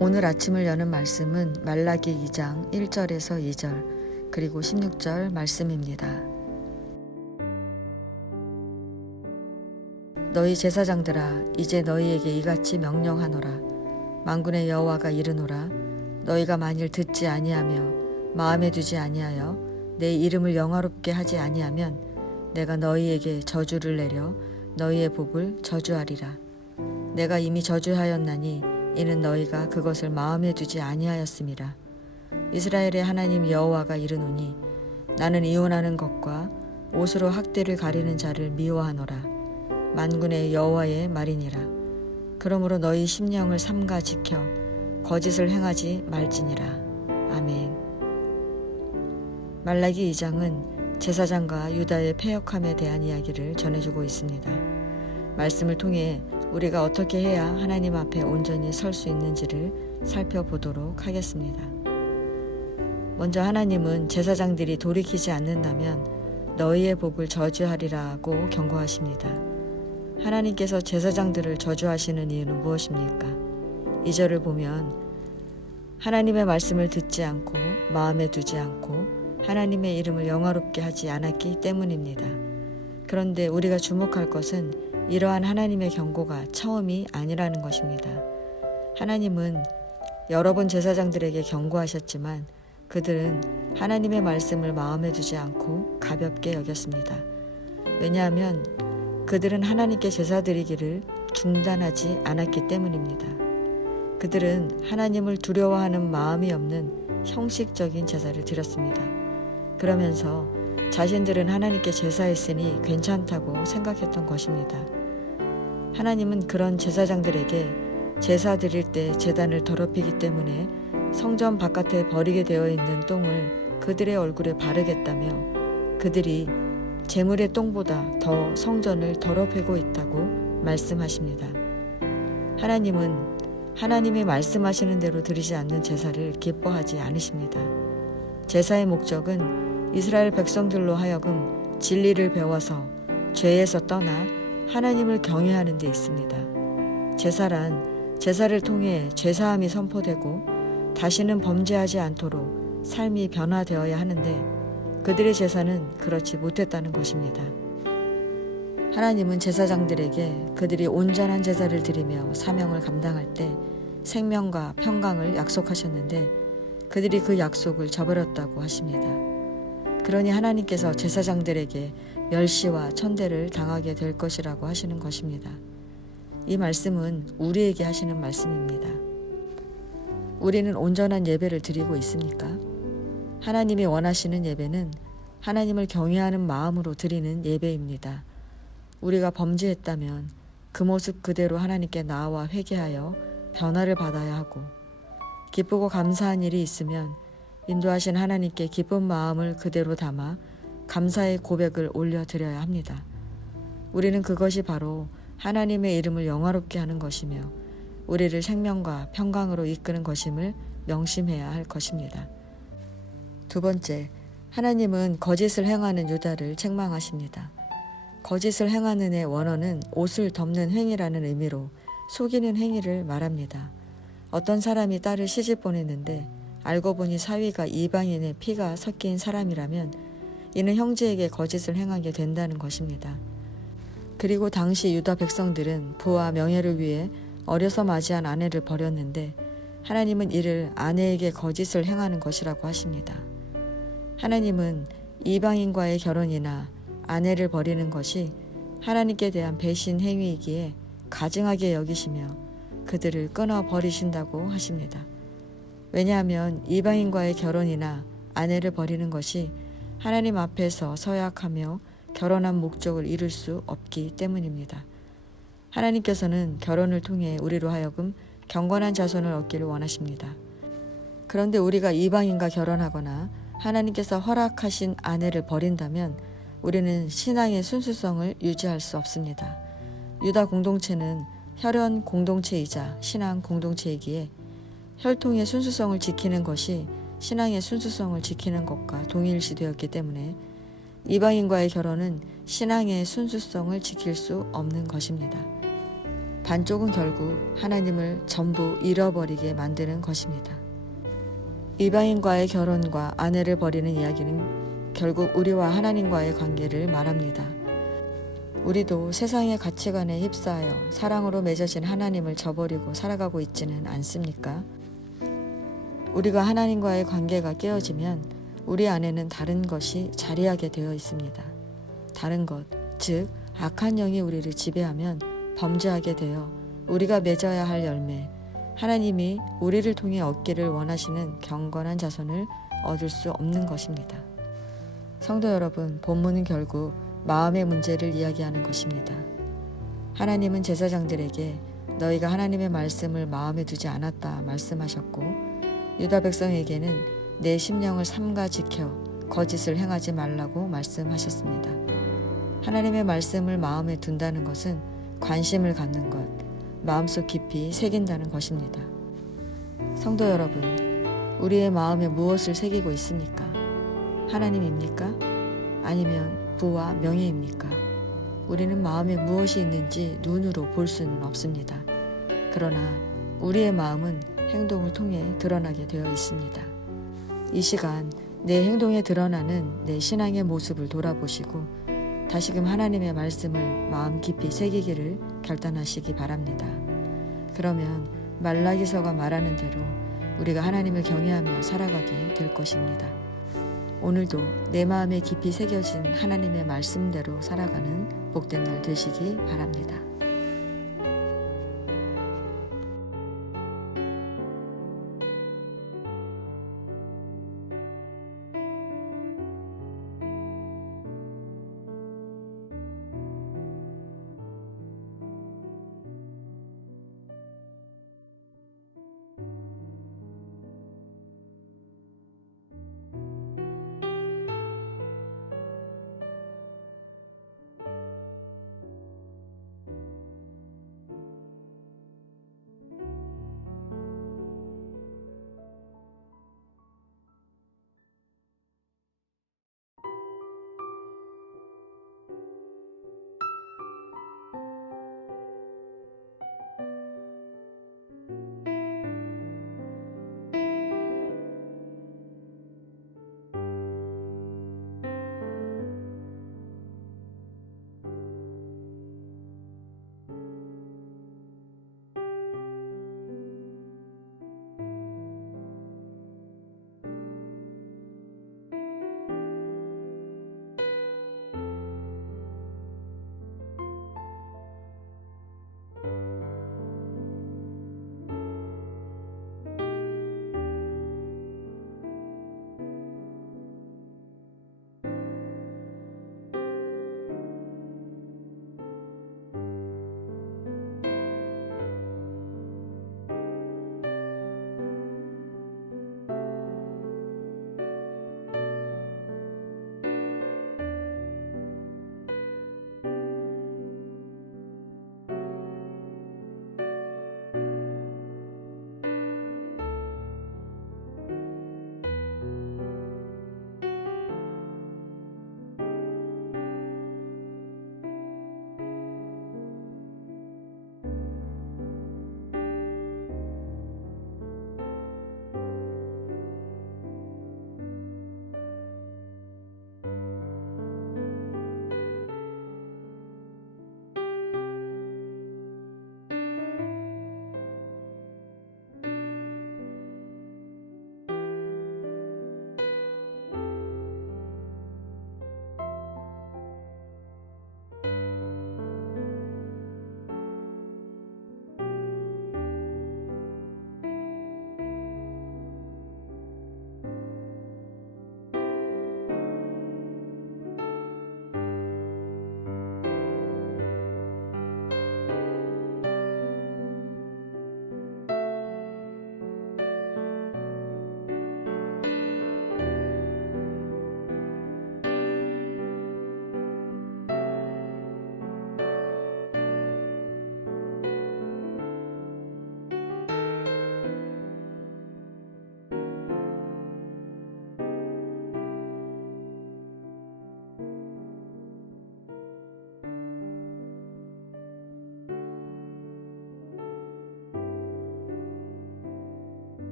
오늘 아침을 여는 말씀은 말라기 2장 1절에서 2절 그리고 16절 말씀입니다. 너희 제사장들아, 이제 너희에게 이같이 명령하노라. 만군의 여호와가 이르노라. 너희가 만일 듣지 아니하며 마음에 두지 아니하여 내 이름을 영화롭게 하지 아니하면 내가 너희에게 저주를 내려 너희의 복을 저주하리라. 내가 이미 저주하였나니 이는 너희가 그것을 마음에 두지 아니하였음이라. 이스라엘의 하나님 여호와가 이르노니 나는 이혼하는 것과 옷으로 학대를 가리는 자를 미워하노라. 만군의 여호와의 말이니라. 그러므로 너희 심령을 삼가 지켜 거짓을 행하지 말지니라. 아멘. 말라기 2장은 제사장과 유다의 패역함에 대한 이야기를 전해주고 있습니다. 말씀을 통해 우리가 어떻게 해야 하나님 앞에 온전히 설 수 있는지를 살펴보도록 하겠습니다. 먼저 하나님은 제사장들이 돌이키지 않는다면 너희의 복을 저주하리라고 경고하십니다. 하나님께서 제사장들을 저주하시는 이유는 무엇입니까? 2절을 보면 하나님의 말씀을 듣지 않고 마음에 두지 않고 하나님의 이름을 영화롭게 하지 않았기 때문입니다. 그런데 우리가 주목할 것은 이러한 하나님의 경고가 처음이 아니라는 것입니다. 하나님은 여러 번 제사장들에게 경고하셨지만 그들은 하나님의 말씀을 마음에 두지 않고 가볍게 여겼습니다. 왜냐하면 그들은 하나님께 제사 드리기를 중단하지 않았기 때문입니다. 그들은 하나님을 두려워하는 마음이 없는 형식적인 제사를 드렸습니다. 그러면서 자신들은 하나님께 제사했으니 괜찮다고 생각했던 것입니다. 하나님은 그런 제사장들에게 제사 드릴 때 제단을 더럽히기 때문에 성전 바깥에 버리게 되어 있는 똥을 그들의 얼굴에 바르겠다며 그들이 제물의 똥보다 더 성전을 더럽히고 있다고 말씀하십니다. 하나님은 하나님이 말씀하시는 대로 드리지 않는 제사를 기뻐하지 않으십니다. 제사의 목적은 이스라엘 백성들로 하여금 진리를 배워서 죄에서 떠나 하나님을 경외하는 데 있습니다. 제사란 제사를 통해 죄사함이 선포되고 다시는 범죄하지 않도록 삶이 변화되어야 하는데 그들의 제사는 그렇지 못했다는 것입니다. 하나님은 제사장들에게 그들이 온전한 제사를 드리며 사명을 감당할 때 생명과 평강을 약속하셨는데 그들이 그 약속을 저버렸다고 하십니다. 그러니 하나님께서 제사장들에게 멸시와 천대를 당하게 될 것이라고 하시는 것입니다. 이 말씀은 우리에게 하시는 말씀입니다. 우리는 온전한 예배를 드리고 있습니까? 하나님이 원하시는 예배는 하나님을 경외하는 마음으로 드리는 예배입니다. 우리가 범죄했다면 그 모습 그대로 하나님께 나와 회개하여 변화를 받아야 하고 기쁘고 감사한 일이 있으면 인도하신 하나님께 기쁜 마음을 그대로 담아 감사의 고백을 올려드려야 합니다. 우리는 그것이 바로 하나님의 이름을 영화롭게 하는 것이며 우리를 생명과 평강으로 이끄는 것임을 명심해야 할 것입니다. 두 번째, 하나님은 거짓을 행하는 유다를 책망하십니다. 거짓을 행하는 의 원어는 옷을 덮는 행위라는 의미로 속이는 행위를 말합니다. 어떤 사람이 딸을 시집 보냈는데 알고 보니 사위가 이방인의 피가 섞인 사람이라면 이는 형제에게 거짓을 행하게 된다는 것입니다. 그리고 당시 유다 백성들은 부와 명예를 위해 어려서 맞이한 아내를 버렸는데 하나님은 이를 아내에게 거짓을 행하는 것이라고 하십니다. 하나님은 이방인과의 결혼이나 아내를 버리는 것이 하나님께 대한 배신 행위이기에 가증하게 여기시며 그들을 끊어 버리신다고 하십니다. 왜냐하면 이방인과의 결혼이나 아내를 버리는 것이 하나님 앞에서 서약하며 결혼한 목적을 이룰 수 없기 때문입니다. 하나님께서는 결혼을 통해 우리로 하여금 경건한 자손을 얻기를 원하십니다. 그런데 우리가 이방인과 결혼하거나 하나님께서 허락하신 아내를 버린다면 우리는 신앙의 순수성을 유지할 수 없습니다. 유다 공동체는 혈연 공동체이자 신앙 공동체이기에 혈통의 순수성을 지키는 것이 신앙의 순수성을 지키는 것과 동일시되었기 때문에 이방인과의 결혼은 신앙의 순수성을 지킬 수 없는 것입니다. 반쪽은 결국 하나님을 전부 잃어버리게 만드는 것입니다. 이방인과의 결혼과 아내를 버리는 이야기는 결국 우리와 하나님과의 관계를 말합니다. 우리도 세상의 가치관에 휩싸여 사랑으로 맺어진 하나님을 저버리고 살아가고 있지는 않습니까? 우리가 하나님과의 관계가 깨어지면 우리 안에는 다른 것이 자리하게 되어 있습니다. 다른 것, 즉 악한 영이 우리를 지배하면 범죄하게 되어 우리가 맺어야 할 열매, 하나님이 우리를 통해 얻기를 원하시는 경건한 자손을 얻을 수 없는 것입니다. 성도 여러분, 본문은 결국 마음의 문제를 이야기하는 것입니다. 하나님은 제사장들에게 너희가 하나님의 말씀을 마음에 두지 않았다 말씀하셨고, 유다 백성에게는 내 심령을 삼가 지켜 거짓을 행하지 말라고 말씀하셨습니다. 하나님의 말씀을 마음에 둔다는 것은 관심을 갖는 것, 마음속 깊이 새긴다는 것입니다. 성도 여러분, 우리의 마음에 무엇을 새기고 있습니까? 하나님입니까? 아니면 부와 명예입니까? 우리는 마음에 무엇이 있는지 눈으로 볼 수는 없습니다. 그러나 우리의 마음은 행동을 통해 드러나게 되어 있습니다. 이 시간 내 행동에 드러나는 내 신앙의 모습을 돌아보시고 다시금 하나님의 말씀을 마음 깊이 새기기를 결단하시기 바랍니다. 그러면 말라기서가 말하는 대로 우리가 하나님을 경외하며 살아가게 될 것입니다. 오늘도 내 마음에 깊이 새겨진 하나님의 말씀대로 살아가는 복된 날 되시기 바랍니다.